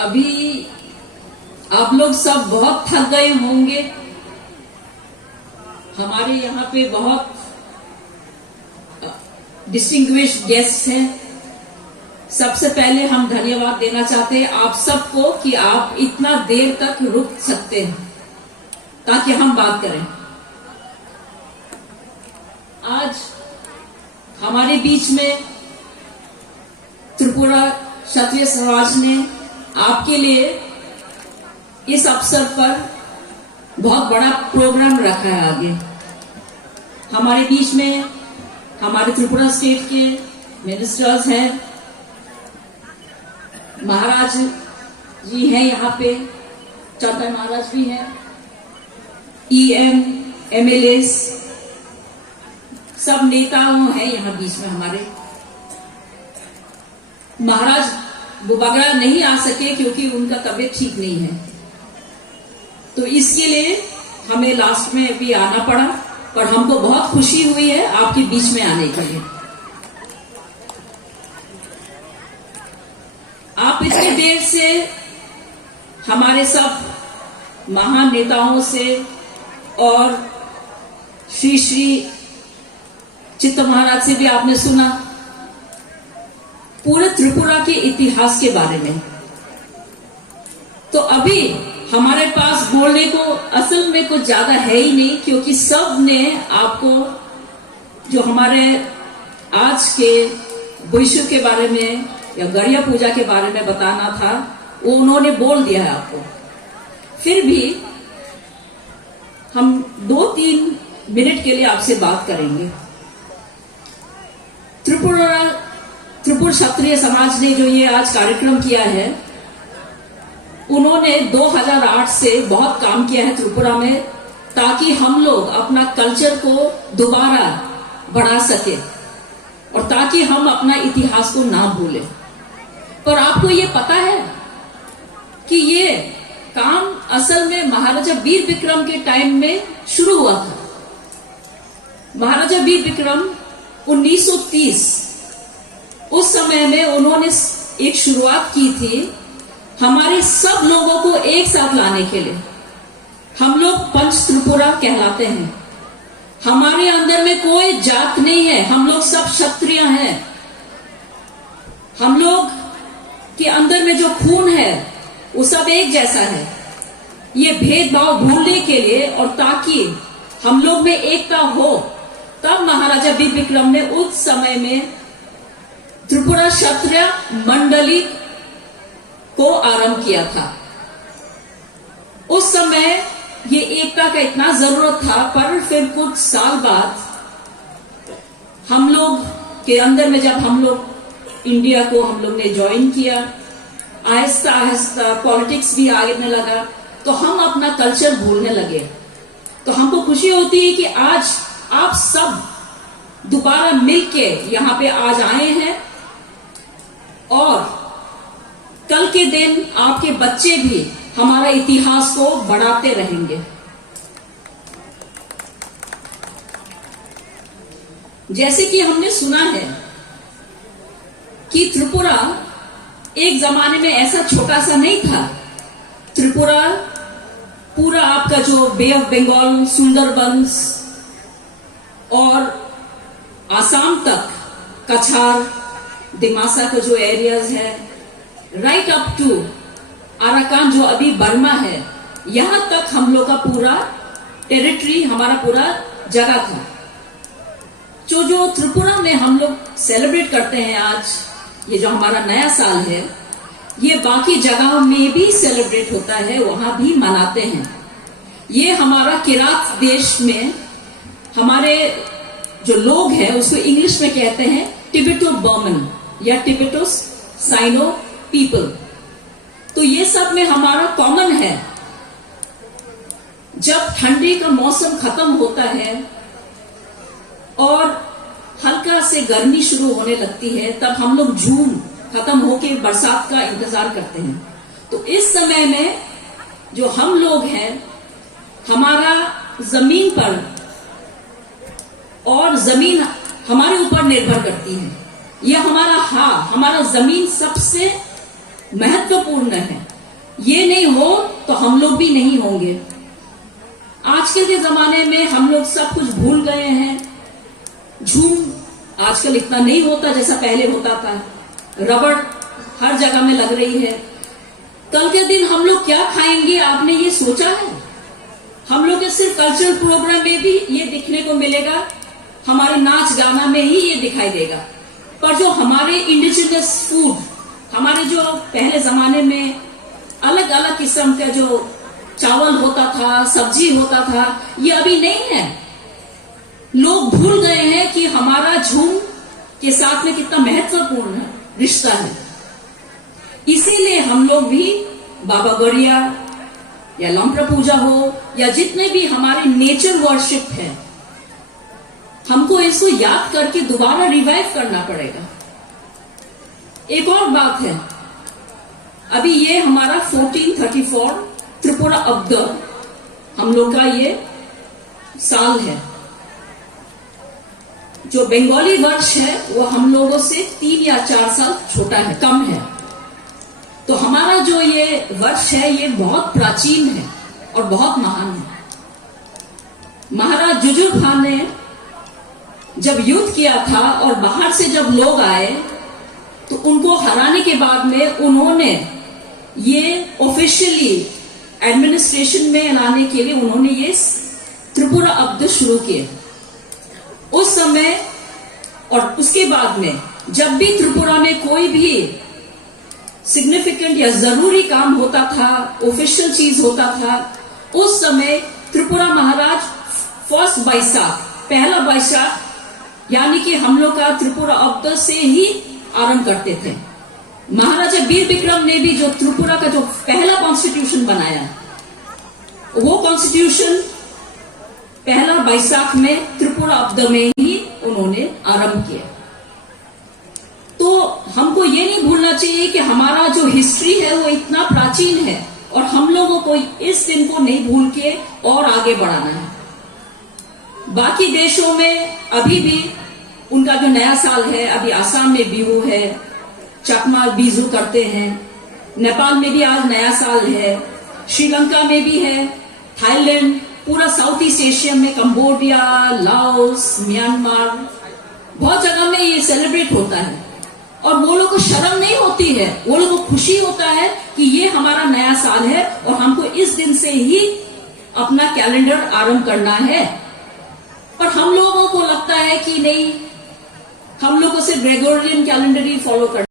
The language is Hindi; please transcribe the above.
अभी आप लोग सब बहुत थक गए होंगे। हमारे यहाँ पे बहुत डिस्टिंग्विश्ड गेस्ट हैं। सबसे पहले हम धन्यवाद देना चाहते हैं आप सबको कि आप इतना देर तक रुक सकते हैं ताकि हम बात करें। आज हमारे बीच में त्रिपुरा क्षत्रिय समाज ने आपके लिए इस अवसर पर बहुत बड़ा प्रोग्राम रखा है। आगे हमारे बीच में हमारे त्रिपुरा स्टेट के मिनिस्टर्स हैं, महाराज जी हैं, यहाँ पे चौधरी महाराज भी हैं, EM MLAs सब नेताओं हैं यहाँ बीच में। हमारे महाराज बुबागरा नहीं आ सके क्योंकि उनका तबीयत ठीक नहीं है, तो इसके लिए हमें लास्ट में भी आना पड़ा, पर हमको बहुत खुशी हुई है आपके बीच में आने के लिए। आप इतनी देर से हमारे सब महान नेताओं से और श्री श्री चित्त महाराज से भी आपने सुना पूरे त्रिपुरा के इतिहास के बारे में। तो अभी हमारे पास बोलने को असल में कुछ ज्यादा है ही नहीं, क्योंकि सब ने आपको जो हमारे आज के विषु के बारे में या गड़िया पूजा के बारे में बताना था वो उन्होंने बोल दिया है आपको। फिर भी हम 2-3 मिनट के लिए आपसे बात करेंगे। त्रिपुर क्षत्रिय समाज ने जो ये आज कार्यक्रम किया है, उन्होंने 2008 से बहुत काम किया है त्रिपुरा में, ताकि हम लोग अपना कल्चर को दोबारा बढ़ा सके और ताकि हम अपना इतिहास को ना भूलें। पर आपको ये पता है कि ये काम असल में महाराजा वीर विक्रम के टाइम में शुरू हुआ था। महाराजा वीर विक्रम 1930 उस समय में उन्होंने एक शुरुआत की थी हमारे सब लोगों को एक साथ लाने के लिए। हम लोग पंच त्रिपुरा कहलाते हैं। हमारे अंदर में कोई जात नहीं है, हम लोग सब क्षत्रिय हैं। हम लोग के अंदर में जो खून है वो सब एक जैसा है। ये भेदभाव भूलने के लिए और ताकि हम लोग में एकता हो, तब महाराजा वीर विक्रम ने उस समय में त्रिपुरा क्षत्रिय मंडली को आरंभ किया था। उस समय ये एकता का इतना जरूरत था, पर फिर कुछ साल बाद हम लोग के अंदर में जब हम लोग इंडिया को हम लोग ने ज्वाइन किया, आहिस्ता आहिस्ता पॉलिटिक्स भी आगे लगा, तो हम अपना कल्चर भूलने लगे। तो हमको खुशी होती है कि आज आप सब दोबारा मिलके यहाँ पे आज आए हैं और कल के दिन आपके बच्चे भी हमारा इतिहास को बढ़ाते रहेंगे। जैसे कि हमने सुना है कि त्रिपुरा एक जमाने में ऐसा छोटा सा नहीं था। त्रिपुरा पूरा आपका जो बे ऑफ बंगाल, सुंदरबंस और आसाम तक, कछार, दिमासा का जो एरियाज है, राइट अप टू अराकान जो अभी बर्मा है, यहां तक हम लोग का पूरा टेरिटरी, हमारा पूरा जगह था। जो त्रिपुरा में हम लोग सेलिब्रेट करते हैं आज, ये जो हमारा नया साल है, ये बाकी जगहों में भी सेलिब्रेट होता है, वहां भी मनाते हैं। ये हमारा किरात देश में हमारे जो लोग हैं उसको इंग्लिश में कहते हैं टिबेटो बर्मन या टिबेटो साइनो पीपल। तो ये सब में हमारा कॉमन है। जब ठंडी का मौसम खत्म होता है और हल्का से गर्मी शुरू होने लगती है, तब हम लोग जून खत्म होके बरसात का इंतजार करते हैं। तो इस समय में जो हम लोग हैं, हमारा जमीन पर और जमीन हमारे ऊपर निर्भर करती है। यह हमारा हमारा जमीन सबसे महत्वपूर्ण है। ये नहीं हो तो हम लोग भी नहीं होंगे। आजकल के जमाने में हम लोग सब कुछ भूल गए हैं। झूम आजकल इतना नहीं होता जैसा पहले होता था। रबड़ हर जगह में लग रही है। कल के दिन हम लोग क्या खाएंगे, आपने ये सोचा है? हम लोग के सिर्फ कल्चरल प्रोग्राम में भी ये दिखने को मिलेगा, हमारे नाच गाना में ही ये दिखाई देगा। पर जो हमारे इंडिजिनस फूड, हमारे जो पहले जमाने में अलग अलग किस्म का जो चावल होता था, सब्जी होता था, ये अभी नहीं है। लोग भूल गए हैं कि हमारा झूम के साथ में कितना महत्वपूर्ण रिश्ता है। इसीलिए हम लोग भी बाबा गौरिया या लंप्र पूजा हो या जितने भी हमारे नेचर वर्शिप है, हमको इसको याद करके दोबारा रिवाइव करना पड़ेगा। एक और बात है, अभी ये हमारा 1434 त्रिपुरा अब्द हम लोग का ये साल है। जो बंगाली वर्ष है वो हम लोगों से 3 या 4 साल छोटा है, कम है। तो हमारा जो ये वर्ष है ये बहुत प्राचीन है और बहुत महान है। महाराज जुजुर खान ने जब युद्ध किया था और बाहर से जब लोग आए तो उनको हराने के बाद में उन्होंने ये ऑफिशियली एडमिनिस्ट्रेशन में लाने के लिए उन्होंने ये त्रिपुरा अब्द शुरू किए। उस समय और उसके बाद में जब भी त्रिपुरा में कोई भी सिग्निफिकेंट या जरूरी काम होता था, ऑफिशियल चीज होता था, उस समय त्रिपुरा महाराज फर्स्ट बैसाख, पहला बैसाख यानी कि हम लोग का त्रिपुरा अब्द से ही आरंभ करते थे। महाराजा वीर विक्रम ने भी जो त्रिपुरा का जो पहला कॉन्स्टिट्यूशन बनाया, वो कॉन्स्टिट्यूशन पहला बैसाख में त्रिपुरा अब्द में ही उन्होंने आरंभ किया। तो हमको ये नहीं भूलना चाहिए कि हमारा जो हिस्ट्री है वो इतना प्राचीन है और हम लोगों को इस दिन को नहीं भूल के और आगे बढ़ाना है। बाकी देशों में अभी भी उनका जो नया साल है, अभी आसाम में बिहू है, चकमा बीजू करते हैं, नेपाल में भी आज नया साल है, श्रीलंका में भी है, थाईलैंड, पूरा साउथ ईस्ट एशिया में कंबोडिया, लाओस, म्यांमार, बहुत जगह में ये सेलिब्रेट होता है। और वो लोग को शर्म नहीं होती है, वो लोग को खुशी होता है कि ये हमारा नया साल है और हमको इस दिन से ही अपना कैलेंडर आरंभ करना है। पर हम लोगों को लगता है कि नहीं, हम लोग को सिर्फ ग्रेगोरियन कैलेंडर ही फॉलो करना